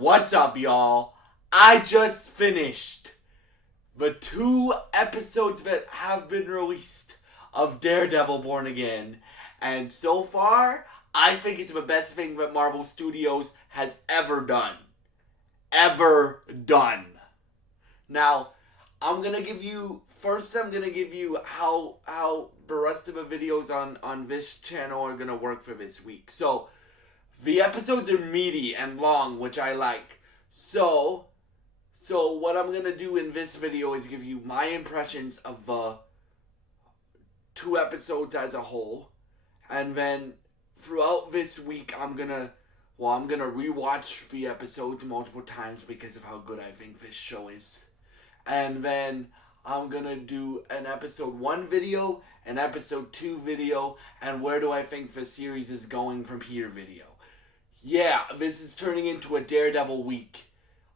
What's up, y'all? I just finished the 2 episodes that have been released of Daredevil Born Again. And so far, I think it's the best thing that Marvel Studios has ever done. Ever done. Now, I'm gonna give you how the rest of the videos on this channel are gonna work for this week. So, the episodes are meaty and long, which I like. So what I'm gonna do in this video is give you my impressions of the 2 episodes as a whole, and then throughout this week I'm gonna rewatch the episodes multiple times because of how good I think this show is, and then I'm gonna do an episode 1 video, an episode 2 video, and where do I think the series is going from here video. Yeah, this is turning into a Daredevil week.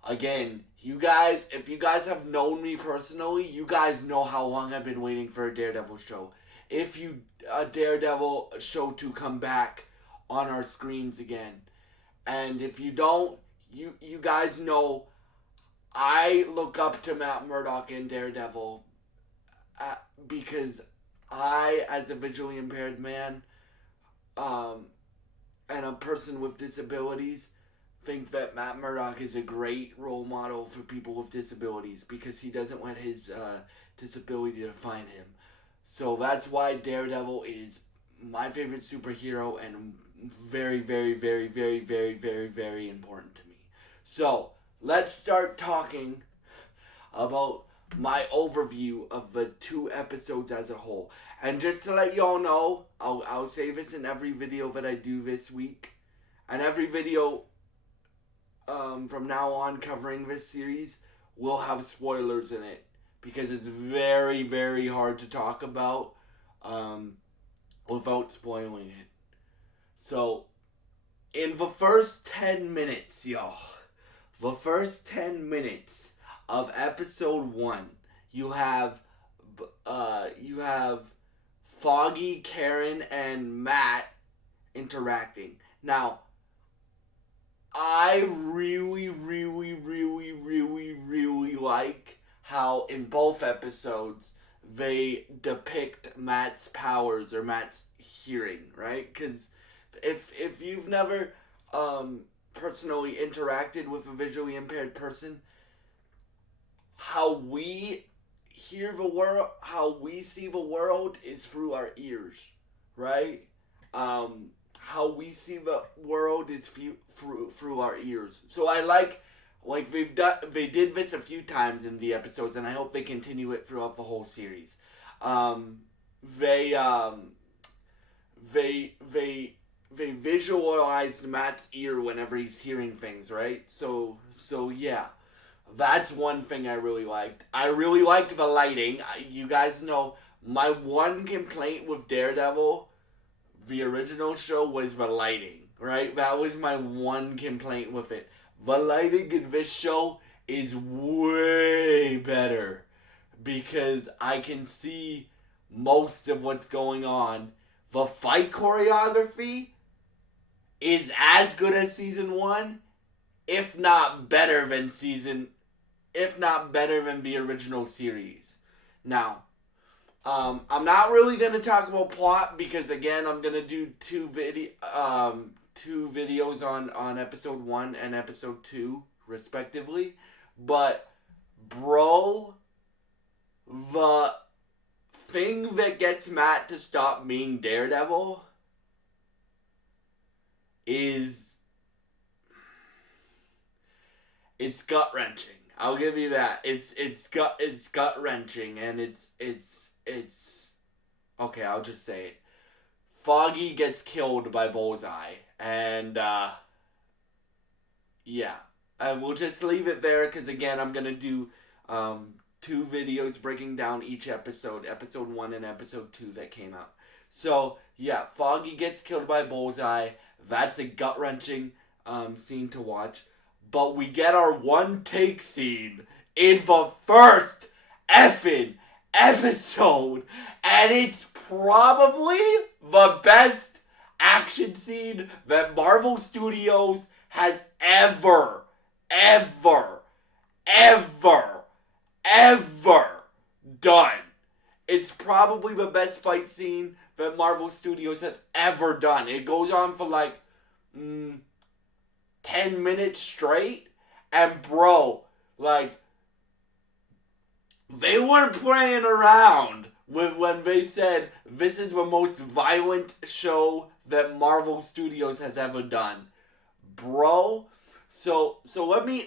Again, if you guys have known me personally, you guys know how long I've been waiting for a Daredevil show. A Daredevil show to come back on our screens again. And if you don't, you guys know I look up to Matt Murdock and Daredevil because I, as a visually impaired man, and a person with disabilities, think that Matt Murdock is a great role model for people with disabilities because he doesn't let his disability define him. So that's why Daredevil is my favorite superhero and very, very, very, very, very, very, very important to me. So let's start talking about my overview of the 2 episodes as a whole. And just to let y'all know, I'll say this in every video that I do this week, and every video from now on covering this series will have spoilers in it because it's very, very hard to talk about without spoiling it. So in the first 10 minutes, y'all, the first 10 minutes of episode 1, you have Foggy, Karen, and Matt interacting. Now, I really, really, really, really, really like how in both episodes they depict Matt's powers or Matt's hearing, right? Because if you've never personally interacted with a visually impaired person, how we hear the world, how we see the world is through our ears, right? How we see the world is through our ears. So I like they did this a few times in the episodes, and I hope they continue it throughout the whole series. They visualized Matt's ear whenever he's hearing things, right? So yeah. That's one thing I really liked. I really liked the lighting. You guys know my one complaint with Daredevil, the original show, was the lighting, right? That was my one complaint with it. The lighting in this show is way better because I can see most of what's going on. The fight choreography is as good as season 1, if not better than the original series. Now, I'm not really going to talk about plot because, again, I'm going to do 2 videos on episode 1 and episode 2, respectively. But, bro, the thing that gets Matt to stop being Daredevil is... it's gut-wrenching. I'll give you that. It's gut wrenching, and it's okay. I'll just say it. Foggy gets killed by Bullseye, and yeah, I will just leave it there because again, I'm gonna do 2 videos breaking down each episode 1 and episode 2 that came out. So yeah, Foggy gets killed by Bullseye. That's a gut wrenching scene to watch. But we get our one take scene in the first effing episode. And it's probably the best action scene that Marvel Studios has ever probably the best fight scene that Marvel Studios has ever done. It goes on for like 10 minutes straight. And bro, like, they weren't playing around with when they said this is the most violent show that Marvel Studios has ever done. Bro, so let me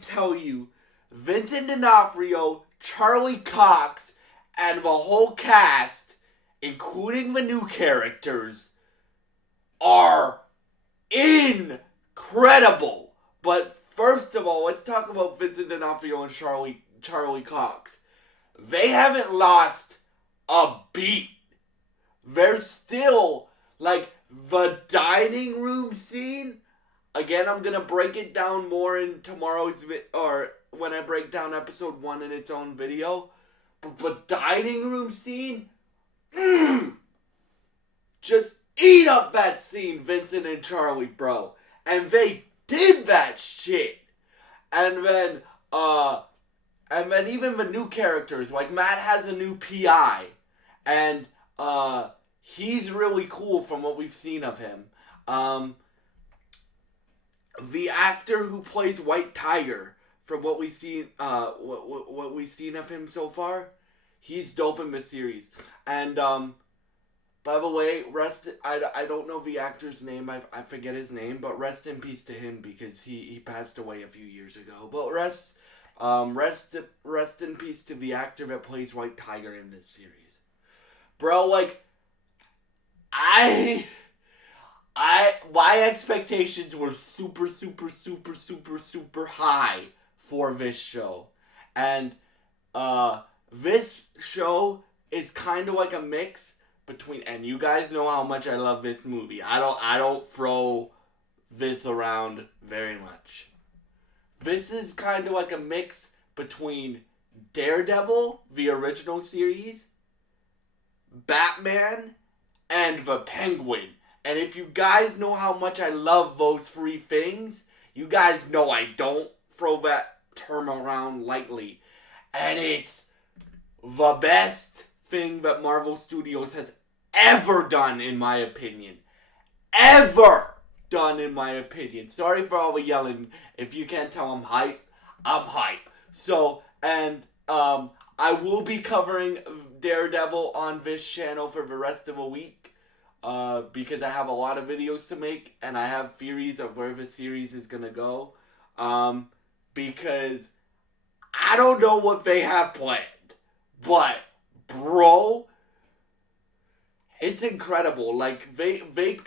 tell you, Vincent D'Onofrio, Charlie Cox, and the whole cast, including the new characters, are incredible. But first of all, let's talk about Vincent D'Onofrio and Charlie Cox. They haven't lost a beat. They're still, like, the dining room scene. Again, I'm gonna break it down more in tomorrow's or when I break down episode 1 in its own video. But the dining room scene, just eat up that scene, Vincent and Charlie, bro. And they did that shit. And then even the new characters, like Matt has a new PI, and he's really cool from what we've seen of him. The actor who plays White Tiger, from what we've seen, what we've seen of him so far, he's dope in this series. And by the way, I don't know the actor's name. I forget his name, but rest in peace to him because he passed away a few years ago. But rest in peace to the actor that plays White Tiger in this series, bro. Like, my expectations were super high for this show. And this show is kind of like a mix between, and you guys know how much I love this movie. I don't throw this around very much. This is kind of like a mix between Daredevil, the original series, Batman, and the Penguin. And if you guys know how much I love those three things, you guys know I don't throw that term around lightly. And it's the best thing that Marvel Studios has ever done, in my opinion. Ever done, in my opinion. Sorry for all the yelling. If you can't tell I'm hype, I'm hype. So, and I will be covering Daredevil on this channel for the rest of the week. Because I have a lot of videos to make, and I have theories of where the series is gonna go. Because I don't know what they have planned, but bro, it's incredible. Like, they make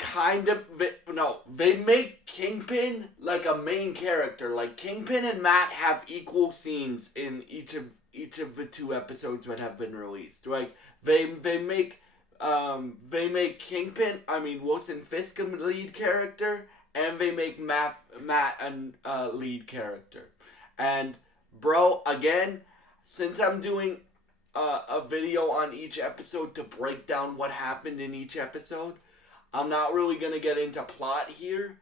Kingpin like a main character. Like, Kingpin and Matt have equal scenes in each of the 2 episodes that have been released. Like, they make Kingpin, Wilson Fisk a lead character, and they make Matt a lead character. And bro, again, since I'm doing a video on each episode to break down what happened in each episode, I'm not really gonna get into plot here,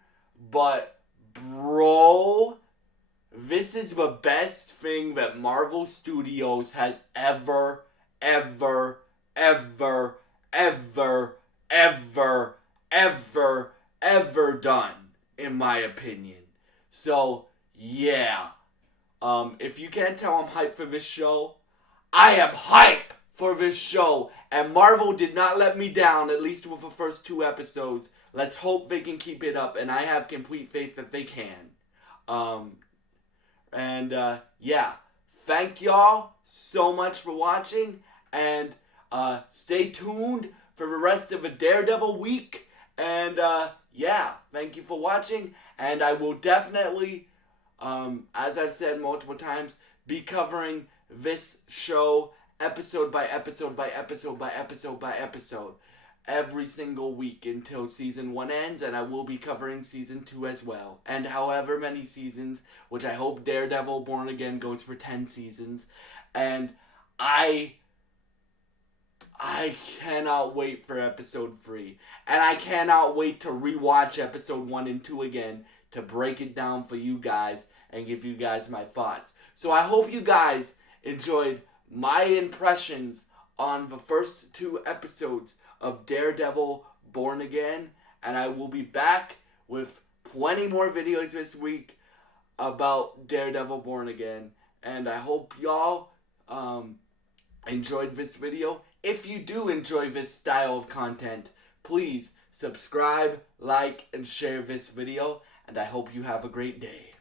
but bro, this is the best thing that Marvel Studios has ever done, in my opinion. So, yeah. If you can't tell I'm hyped for this show, I am hype for this show. And Marvel did not let me down, at least with the first 2 episodes. Let's hope they can keep it up, and I have complete faith that they can. Yeah. Thank y'all so much for watching, and stay tuned for the rest of the Daredevil week. And yeah, thank you for watching, and I will definitely, as I've said multiple times, be covering this show episode by episode every single week until season 1 ends, and I will be covering season 2 as well, and however many seasons, which I hope Daredevil Born Again goes for 10 seasons. And I cannot wait for episode 3. And I cannot wait to rewatch episode 1 and 2 again to break it down for you guys and give you guys my thoughts. So I hope you guys enjoyed my impressions on the first 2 episodes of Daredevil Born Again, and I will be back with plenty more videos this week about Daredevil Born Again. And I hope y'all enjoyed this video. If you do enjoy this style of content, please subscribe, like, and share this video, and I hope you have a great day.